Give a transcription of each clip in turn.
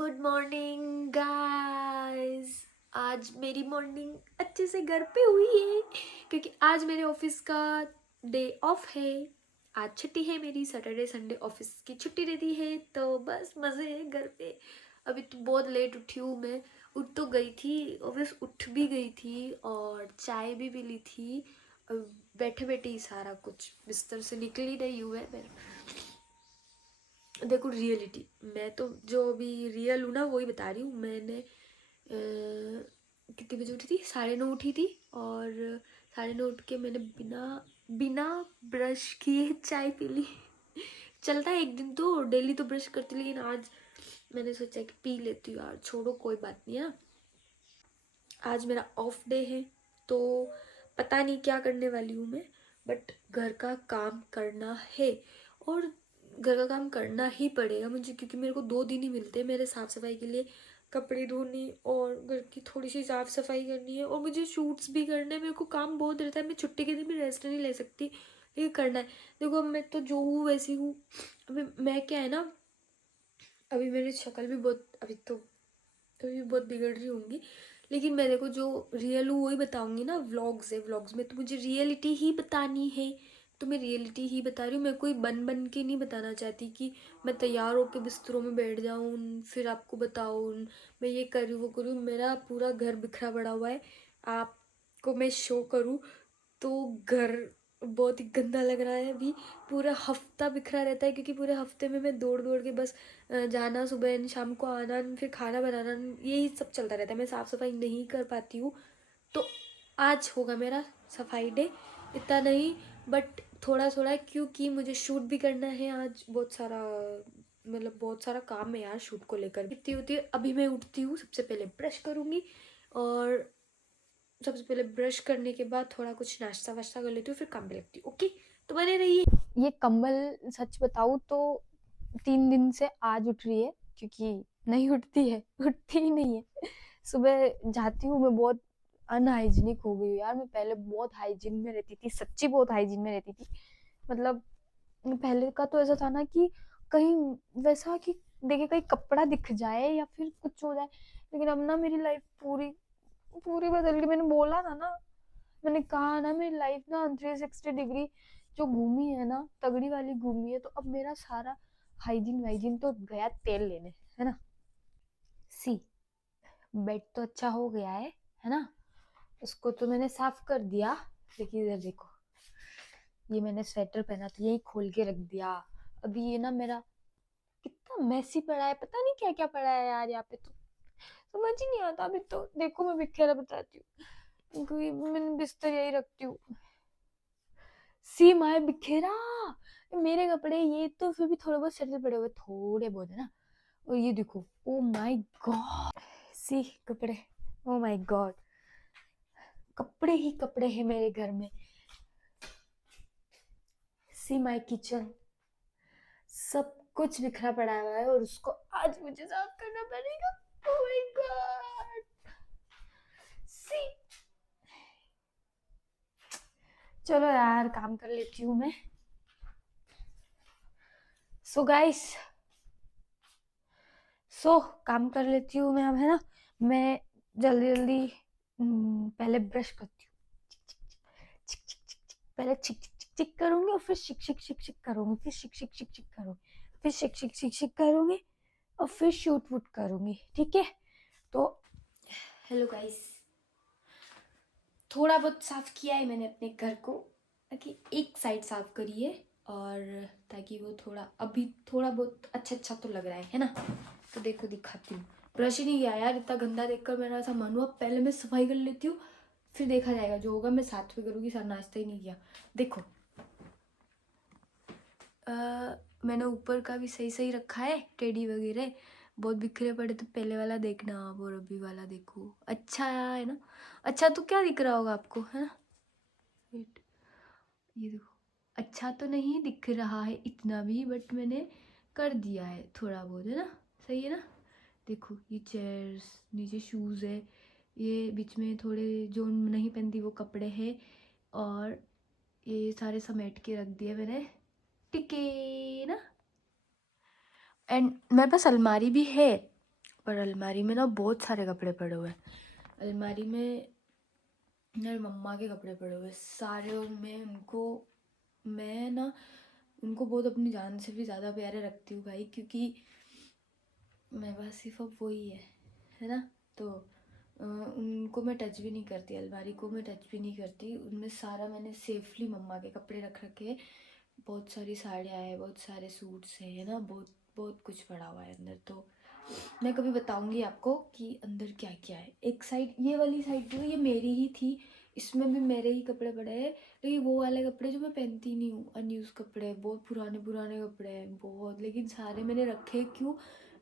Good morning guys. आज मेरी morning अच्छे से घर पे हुई है क्योंकि आज मेरे ऑफिस का डे ऑफ है। आज छुट्टी है मेरी, सैटरडे संडे ऑफिस की छुट्टी रहती है, तो बस मज़े है घर पे। अभी तो बहुत लेट उठी हूँ मैं। उठ तो गई थी, ऑफिस उठ भी गई थी और चाय भी पी ली थी। बैठे बैठे ही सारा कुछ बिस्तर से निकल ही नहीं हुआ है मैं। देखो रियलिटी, मैं तो जो अभी रियल हूँ ना वही बता रही हूँ। मैंने कितने बजे उठी थी? 9:30 उठी थी और 9:30 उठ के मैंने बिना बिना ब्रश किए चाय पी ली। चलता है एक दिन तो, डेली तो ब्रश करती, लेकिन आज मैंने सोचा कि पी लेती हूँ यार, छोड़ो कोई बात नहीं है। आज मेरा ऑफ डे है तो पता नहीं क्या करने वाली हूँ मैं, बट घर का काम करना है और घर का काम करना ही पड़ेगा मुझे, क्योंकि मेरे को 2 दिन ही मिलते हैं मेरे साफ़ सफाई के लिए। कपड़े धोने और घर की थोड़ी सी साफ़ सफाई करनी है और मुझे शूट्स भी करने हैं। मेरे को काम बहुत रहता है, मैं छुट्टी के दिन भी रेस्ट नहीं ले सकती, लेकिन करना है। देखो अब मैं तो जो हूँ वैसी हूँ। अभी मैं क्या है ना, अभी मेरी शक्ल भी बहुत, अभी बहुत बिगड़ रही होंगी, लेकिन मैं देखो जो रियल हूँ वही बताऊंगी ना। व्लॉग्स है, व्लॉग्स में तो मुझे रियलिटी ही बतानी है, तो मैं रियलिटी ही बता रही हूँ। मैं कोई बन बन के नहीं बताना चाहती कि मैं तैयार होकर बिस्तरों में बैठ जाऊँ फिर आपको बताऊँ मैं ये कर रही हूँ वो कर रही हूँ। मेरा पूरा घर बिखरा पड़ा हुआ है, आपको मैं शो करूँ तो घर बहुत ही गंदा लग रहा है। अभी पूरा हफ्ता बिखरा रहता है क्योंकि पूरे हफ्ते में मैं दौड़ दौड़ के बस जाना, सुबह शाम को आना, फिर खाना बनाना, यही सब चलता रहता है। मैं साफ़ सफाई नहीं कर पाती हूँ, तो आज होगा मेरा सफाई डे। इतना नहीं बट थोड़ा थोड़ा, क्योंकि मुझे शूट भी करना है आज। बहुत सारा, मतलब बहुत सारा काम है यार शूट को लेकर। इतनी होती है। अभी मैं उठती हूँ, सबसे पहले ब्रश करूँगी और सबसे पहले ब्रश करने के बाद थोड़ा कुछ नाश्ता वाश्ता कर लेती हूँ, फिर काम पे लगती हूँ। ओके, तो बने रहिए। ये कम्बल सच बताऊँ तो 3 दिन से आज उठ रही है, क्योंकि नहीं उठती है, उठती ही नहीं है। सुबह जाती हूँ मैं, बहुत अनहाइजीनिक हो गई हूँ यार। मैं पहले बहुत हाइजीन में रहती थी, सच्ची बहुत हाइजीन में रहती थी। मतलब पहले का तो ऐसा था ना कि कहीं वैसा कि देखिए कहीं कपड़ा दिख जाए या फिर कुछ हो जाए, लेकिन अब ना मेरी लाइफ पूरी पूरी बदल गई। मैंने बोला था ना, मैंने कहा ना मेरी लाइफ ना 360 डिग्री जो घूमी है ना, तगड़ी वाली घूमी है। तो अब मेरा सारा हाइजीन वाइजीन तो गया तेल लेने, है ना। सी, बेड तो अच्छा हो गया है ना, उसको तो मैंने साफ कर दिया। लेकिन इधर देखो, ये मैंने स्वेटर पहना था यही खोल के रख दिया। अभी ये ना मेरा कितना मैसी पड़ा है, पता नहीं क्या क्या पड़ा है यार यहाँ पे, तो समझ ही नहीं आता। अभी तो देखो मैं बिखेरा बताती हूँ, क्योंकि मैंने बिस्तर यही रखती हूँ। सी माय बिखेरा, मेरे कपड़े ये तो फिर भी थोड़े बहुत शरीर पड़े हुए, थोड़े बहुत है ना। और ये देखो, ओ माय गॉड, सी कपड़े, ओ माय गॉड, कपड़े ही कपड़े हैं मेरे घर में। सी माय किचन, सब कुछ बिखरा पड़ा हुआ है और उसको आज मुझे साफ करना पड़ेगा। ओ माय गॉड, सी, चलो यार काम कर लेती हूँ मैं। सो गाइस, काम कर लेती हूँ मैं अब, है ना। मैं जल्दी जल्दी पहले ब्रश करती हूँ, पहले छिक छिक छिक छिक करूंगी और फिर शिक शिक शिक शिक करूंगी, फिर शिक शिक शिक शिक करूंगी, फिर शिक शिक शिक शिक करूंगी और फिर शूट वूट करूंगी, ठीक है। तो हेलो गाइस, थोड़ा बहुत साफ किया है मैंने अपने घर को, ताकि एक साइड साफ करी है और ताकि वो थोड़ा अभी थोड़ा बहुत अच्छा अच्छा तो लग रहा है ना। तो देखो दिखाती हूँ, ब्रश ही नहीं किया यार, इतना गंदा देखकर मेरा ऐसा मन हुआ पहले मैं सफाई कर लेती हूँ, फिर देखा जाएगा जो होगा। मैं साथ में करूँगी, साथ नाश्ता ही नहीं किया। देखो मैंने ऊपर का भी सही सही रखा है, टेडी वगैरह बहुत बिखरे पड़े, तो पहले वाला देखना आप और अभी वाला देखो, अच्छा है ना। अच्छा तो क्या दिख रहा होगा आपको, है ना। वेट, ये देखो, अच्छा तो नहीं दिख रहा है इतना भी, बट मैंने कर दिया है थोड़ा बहुत, है ना। सही है ना। देखो ये चेयर्स, नीचे शूज़ है, ये बीच में थोड़े जो नहीं पहनती वो कपड़े हैं, और ये सारे समेट के रख दिए मैंने, टिके ना। एंड मेरे पास अलमारी भी है, पर अलमारी में ना बहुत सारे कपड़े पड़े हुए हैं। अलमारी में मेरी मम्मा के कपड़े पड़े हुए सारे, और मैं ना उनको बहुत अपनी जान से भी ज़्यादा प्यारे रखती हूँ भाई, क्योंकि मेरे पास सिर्फ अब वही है ना। तो उनको मैं टच भी नहीं करती, अलमारी को मैं टच भी नहीं करती। उनमें सारा मैंने सेफली मम्मा के कपड़े रख रखे। बहुत सारी साड़ियाँ हैं, बहुत सारे सूट्स हैं, है ना, बहुत बहुत कुछ पड़ा हुआ है अंदर। तो मैं कभी बताऊंगी आपको कि अंदर क्या क्या है। एक साइड, ये वाली साइड जो है ये मेरी ही थी, इसमें भी मेरे ही कपड़े पड़े हैं। लेकिन वो वाले कपड़े जो मैं पहनती नहीं हूँ, अनयूज़ कपड़े हैं, बहुत पुराने पुराने कपड़े हैं बहुत, लेकिन सारे मैंने रखे क्यों,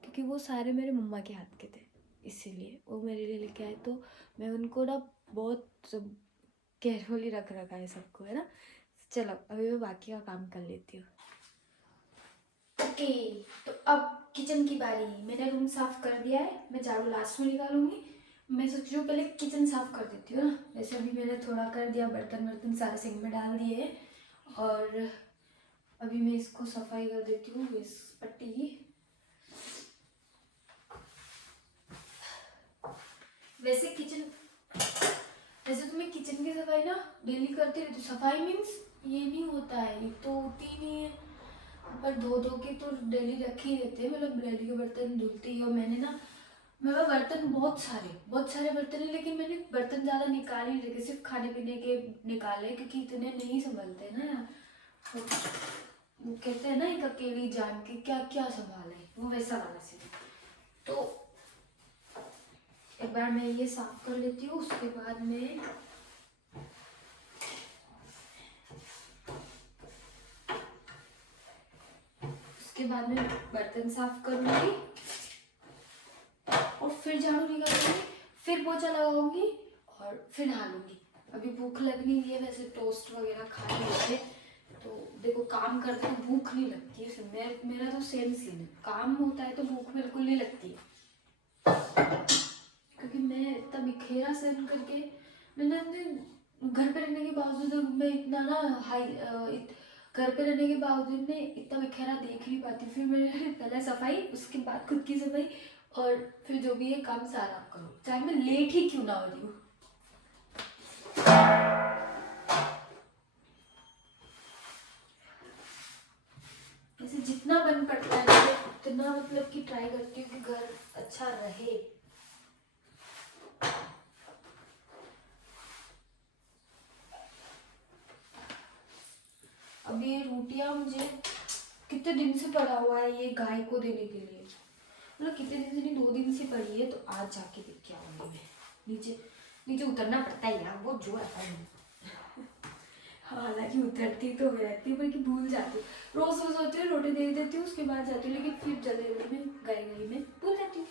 क्योंकि वो सारे मेरे मम्मा के हाथ के थे, इसीलिए वो मेरे लिए लेके आए। तो मैं उनको ना बहुत केयरफुली रख रखा है सबको, है ना। चलो अभी मैं बाकी का काम कर लेती हूँ। ओके, तो अब किचन की बारी। मैंने रूम साफ कर दिया है, मैं झाड़ू लास्ट में निकालूंगी। मैं सोच रही हूँ पहले किचन साफ कर देती हूँ ना। वैसे अभी मैंने थोड़ा कर दिया, बर्तन वर्तन सारे सिंक में डाल दिए हैं, और अभी मैं इसको सफाई कर देती हूँ, इस पट्टी की। वैसे तो मैं किचन की सफाई ना डेली करती रहती हूँ। सफाई मीन्स ये नहीं होता है, ये तो होती ही नहीं है, पर धो धो के तो डेली रख ही देते हैं, मतलब डेली के बर्तन धुलती है। और मैंने ना, मेरे पास बर्तन बहुत सारे बर्तन है, लेकिन मैंने बर्तन ज़्यादा निकाल ही नहीं रखे, सिर्फ खाने पीने के निकाले, क्योंकि इतने नहीं संभलते ना यार। तो वो कहते हैं ना, एक अकेली जान के क्या क्या संभाले, वो वैसा वाला सीन। तो एक बार मैं ये साफ कर लेती हूँ, उसके बाद में बर्तन साफ करूंगी, और फिर झाड़ू निकालूंगी, फिर पोछा लगाऊंगी, और फिर नहा लूंगी। अभी भूख लगनी है, वैसे टोस्ट वगैरह खा लिए थे। तो देखो, काम करते हैं भूख नहीं लगती है, फिर मेरा तो सेम सीन है, काम होता है तो भूख बिल्कुल नहीं लगती है। क्योंकि मैं इतना बिखेरा सहन करके, मैंने अपने घर पे रहने के बावजूद मैं इतना ना घर पे रहने के बावजूद मैं इतना बिखेरा देख नहीं पाती। फिर मैं पहले सफाई, उसके बाद खुद की सफाई, और फिर जो भी है काम सारा करो, चाहे मैं लेट ही क्यों ना हो रही हूँ। ऐसे जितना बन पड़ता है मैं उतना, मतलब कि ट्राई करती हूँ कि घर अच्छा रहे। अब ये रोटियां मुझे कितने दिन से पड़ा हुआ है ये गाय को देने के लिए, मतलब कितने दिन से नहीं, 2 दिन से पड़ी है। तो आज जाके देख के आऊंगी मैं। नीचे नीचे उतरना पड़ता है यार, बहुत जोर आता है। हालांकि उतरती तो मैं रहती हूँ, बल्कि भूल जाती हूँ। रोज रोज होती है, रोटी दे देती हूँ, उसके बाद जाती हूँ, लेकिन फिर जल्दी जल्दी में गई में भूल जाती हूँ।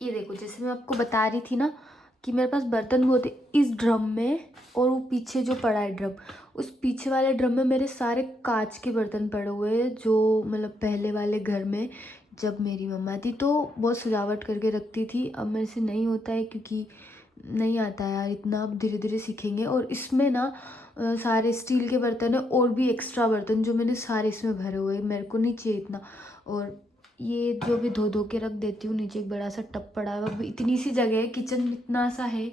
ये देखो, जैसे मैं आपको बता रही थी ना कि मेरे पास बर्तन बहुत है इस ड्रम में, और वो पीछे जो पड़ा है ड्रम, उस पीछे वाले ड्रम में मेरे सारे कांच के बर्तन पड़े हुए हैं, जो मतलब पहले वाले घर में जब मेरी मम्मा थी तो बहुत सजावट करके रखती थी। अब मेरे से नहीं होता है, क्योंकि नहीं आता है यार इतना, अब धीरे धीरे सीखेंगे। और इसमें ना सारे स्टील के बर्तन है, और भी एक्स्ट्रा बर्तन जो मैंने सारे इसमें भरे हुए हैं, मेरे को नहीं चाहिए इतना। और ये जो भी धो धो के रख देती हूँ, नीचे एक बड़ा सा टब पड़ा है। अब इतनी सी जगह है, किचन इतना सा है,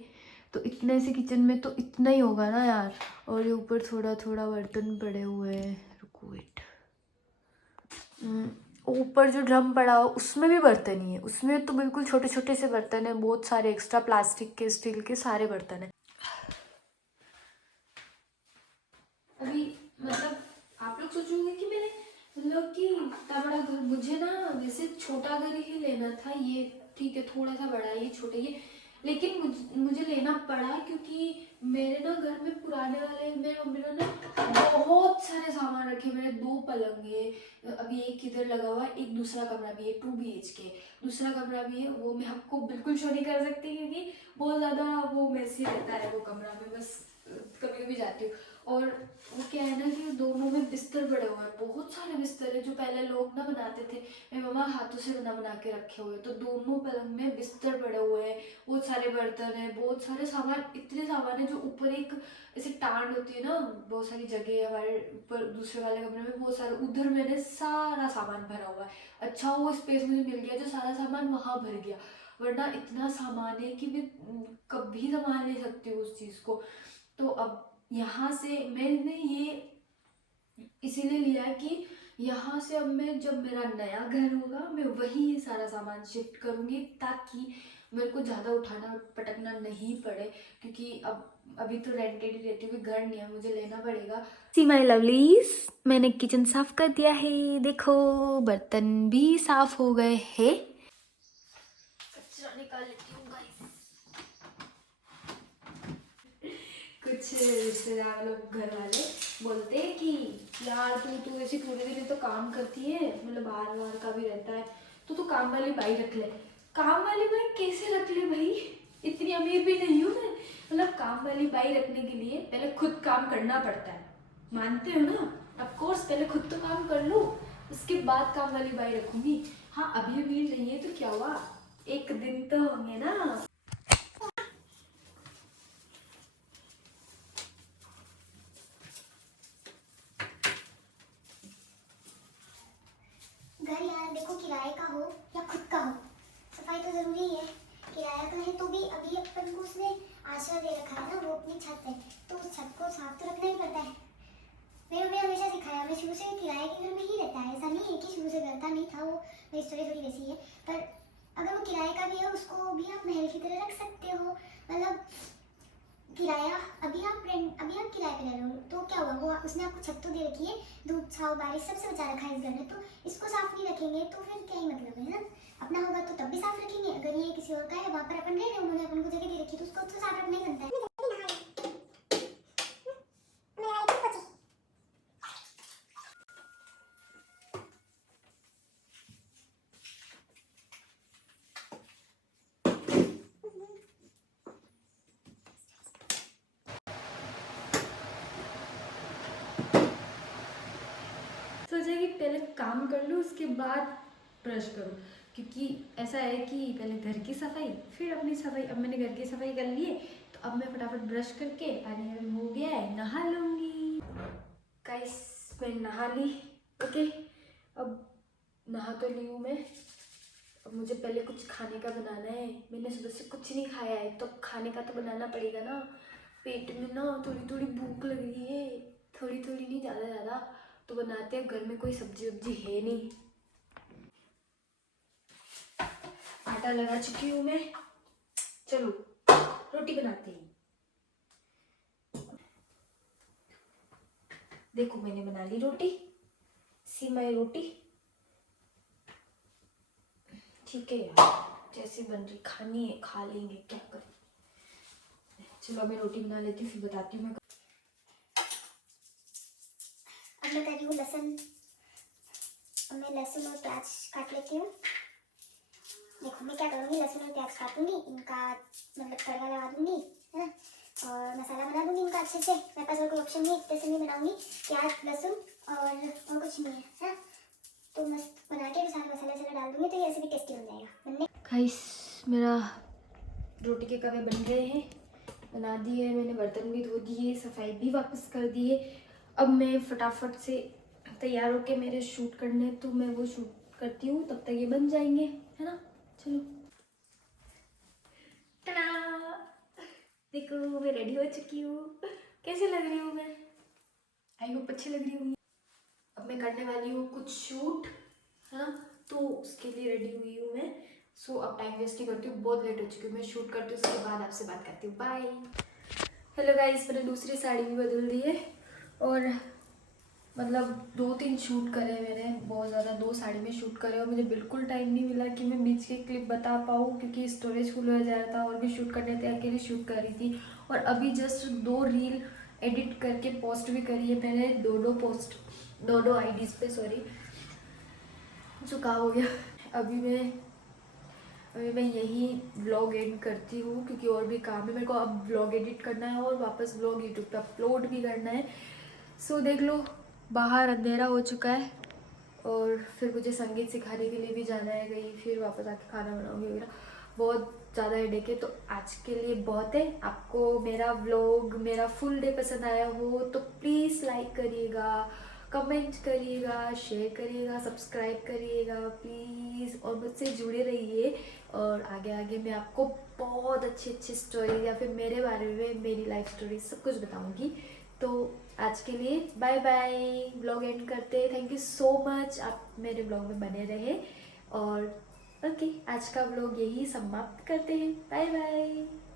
तो इतने से किचन में तो इतना ही होगा ना यार। और ये ऊपर थोड़ा थोड़ा बर्तन पड़े हुए हैं, रुको वेट। ऊपर जो ड्रम पड़ा हो उसमें भी बर्तन ही है, उसमें तो बिल्कुल छोटे छोटे से बर्तन है, बहुत सारे एक्स्ट्रा प्लास्टिक के स्टील के सारे बर्तन है। अभी मतलब आप लोग सोचोगे कि मैंने मतलब कि इतना बड़ा घर, मुझे ना वैसे छोटा घर ही लेना था। ये ठीक है, थोड़ा सा बड़ा है, ये छोटा ये, लेकिन मुझे लेना पड़ा क्योंकि मेरे ना घर में पुराने वाले, मेरे मम्मी ने ना बहुत सारे सामान रखे। मेरे 2 पलंग है, अभी एक इधर लगा हुआ है, एक दूसरा कमरा भी है, 2 BHK दूसरा कमरा भी है। वो मैं आपको बिल्कुल शो नहीं कर सकती, क्योंकि बहुत ज़्यादा वो मैसी रहता है वो कमरा में, बस कभी कभी जाती हूँ। और वो क्या है ना कि दोनों में बिस्तर पड़े हुए हैं, बहुत सारे बिस्तर है, जो पहले लोग ना बनाते थे। मेरी मम्मा मम्मा हाथों से बना बना के रखे हुए हैं। तो दोनों पलंग में बिस्तर पड़े हुए हैं, बहुत सारे बर्तन है, बहुत सारे सामान, इतने सामान है जो ऊपर एक ऐसे टांड होती है ना, बहुत सारी जगह है हमारे ऊपर दूसरे वाले कमरे में, बहुत सारे उधर मैंने सारा सामान भरा हुआ है। अच्छा वो स्पेस मुझे मिल गया जो सारा सामान वहाँ भर गया, वरना इतना सामान है कि मैं कभी संभाल नहीं सकती हूँ उस चीज़ को। तो अब यहाँ से मैंने ये इसीलिए लिया कि यहाँ से अब मैं जब मेरा नया घर होगा मैं वही ये सारा सामान शिफ्ट करूँगी, ताकि मेरे को ज़्यादा उठाना पटकना नहीं पड़े, क्योंकि अब अभी तो रेंटेड ही रहती हूँ, घर नहीं है, मुझे लेना पड़ेगा। सी माय लवलीज, मैंने किचन साफ कर दिया है, देखो बर्तन भी साफ हो गए हैं। कचरा निकाल लेती हूँ गाइस। कुछ रिश्तेदार लोग घर वाले बोलते हैं कि यार तू ऐसी पूरे दिन तो काम करती है, मतलब बाहर बाहर का भी रहता है, तो काम वाली बाई रख ले। काम वाली बाई कैसे रख ले भाई, इतनी अमीर भी नहीं हूँ मैं, मतलब काम वाली बाई रखने के लिए पहले खुद काम करना पड़ता है, मानते हो ना? ऑफ कोर्स पहले खुद तो काम कर लो, उसके बाद काम वाली बाई रखूंगी। हाँ अभी अमीर नहीं है तो क्या हुआ, एक दिन तो होंगे ना। घर यार देखो किराए का हो या खुद का हो, सफाई तो जरूरी है। किराया का है तो भी अभी अपन को उसने आश्रय दे रखा है ना, वो अपनी छत है तो उस छत को साफ तो रखना ही पड़ता है। मेरे मम्मी हमेशा सिखाया, मैं शुरू से किराए के घर में ही रहता है, ऐसा नहीं है कि शुरू से घर का नहीं था, वो मेरी स्टोरी थोड़ी वैसी है। पर अगर वो किराए का भी है उसको भी आप महल की तरह रख सकते हो, मतलब किराया अभी आप किराए पे रह रहे हो तो क्या हुआ, वो उसने आपको छत तो दे रखी है, धूप छाव बारिश सबसे बचा रखा है इस घर में, तो इसको साफ नहीं रखेंगे तो फिर क्या ही मतलब है ना। अपना होगा तो तब भी साफ रखेंगे, अगर ये किसी और का है वहाँ पर अपन रह रहे, उन्होंने अपन को जगह दे रखी तो उसको तो साफ रखना ही बनता है। सोचा कि पहले काम कर लो उसके बाद ब्रश करो, क्योंकि ऐसा है कि पहले घर की सफाई फिर अपनी सफाई। अब मैंने घर की सफाई कर ली है तो अब मैं फटाफट ब्रश करके, पानी गर्म हो गया है, नहा लूँगी। गाइस मैं नहा ली, ओके अब नहा तो ली हूँ मैं, अब मुझे पहले कुछ खाने का बनाना है। मैंने सुबह से कुछ नहीं खाया है तो खाने का तो बनाना पड़ेगा ना, पेट में ना थोड़ी थोड़ी भूख लग रही है, थोड़ी थोड़ी नहीं ज़्यादा ज़्यादा, तो बनाते हैं। घर में कोई सब्जी वब्जी है नहीं, आटा लगा चुकी हूँ मैं, चलो रोटी बनाते हैं। देखो मैंने बना ली रोटी, सिमाई रोटी, ठीक है यार, जैसी बन रही खानी है खा लेंगे, क्या करें। चलो मैं रोटी बना लेती हूँ फिर बताती हूँ मैं। अब मैं कर रही हूँ लहसुन, अब मैं लहसुन और प्याज काट लेती हूँ। देखो मैं क्या करूँगी, लहसुन और प्याज काटूंगी, इनका मतलब तड़का लगा दूंगी है ना, और मसाला बना दूंगी इनका अच्छे से। मेरे पास और कोई ऑप्शन नहीं, इतने से नहीं बनाऊंगी, प्याज लहसुन और कुछ नहीं है ना, तो मस्त बना के सारे मसाले वसाले डाल दूंगी तो ये ऐसे भी टेस्टी बन जाएगा। बनने गाइस मेरा रोटी के कवे बन रहे हैं, बना दिए मैंने, बर्तन भी धो दिए, सफाई भी वापस कर दिए। अब मैं फटाफट से तैयार होके मेरे शूट करने, तो मैं वो शूट करती हूँ, तब तक ये बन जाएंगे है ना। चलो टा, देखो मैं रेडी हो चुकी हूँ, कैसे लग रही हूँ मैं, आई होप अच्छी लग रही होंगी। अब मैं करने वाली हूँ कुछ शूट है ना, तो उसके लिए रेडी हुई हूँ मैं। सो अब टाइम वेस्ट नहीं करती हूँ, बहुत लेट हो चुकी हूँ, मैं शूट करती हूँ उसके बाद आपसे बात करती हूँ, बाय। हेलो गाइस, मैंने दूसरी साड़ी भी बदल दी है, और मतलब 2-3 शूट करे मैंने, बहुत ज़्यादा 2 साड़ी में शूट करे, और मुझे बिल्कुल टाइम नहीं मिला कि मैं बीच के क्लिप बता पाऊँ, क्योंकि स्टोरेज फुल हो जा रहा था, और भी शूट करने थे, अकेले शूट करी थी। और अभी जस्ट 2 रील एडिट करके पोस्ट भी करी है मैंने, 2 आईडीज़ पे, सॉरी चुका हो गया। अभी मैं यही व्लॉग एडिट करती हूँ, क्योंकि और भी काम है मेरे को, अब व्लॉग एडिट करना है और वापस व्लॉग यूट्यूब पे अपलोड भी करना है। सो देख लो बाहर अंधेरा हो चुका है, और फिर मुझे संगीत सिखाने के लिए भी जाना है कहीं, फिर वापस आके खाना बनाऊंगी वगैरह, बहुत ज़्यादा हेडेक है। तो आज के लिए बहुत है। आपको मेरा व्लॉग, मेरा फुल डे पसंद आया हो तो प्लीज़ लाइक करिएगा, कमेंट करिएगा, शेयर करिएगा, सब्सक्राइब करिएगा प्लीज़, और मुझसे जुड़े रहिए। और आगे आगे मैं आपको बहुत अच्छी अच्छी स्टोरी या फिर मेरे बारे में, मेरी लाइफ स्टोरी सब कुछ बताऊंगी। तो आज के लिए बाय बाय, ब्लॉग एंड करते हैं। थैंक यू सो मच, आप मेरे ब्लॉग में बने रहे। और ओके, आज का व्लॉग यही समाप्त करते हैं। Bye bye.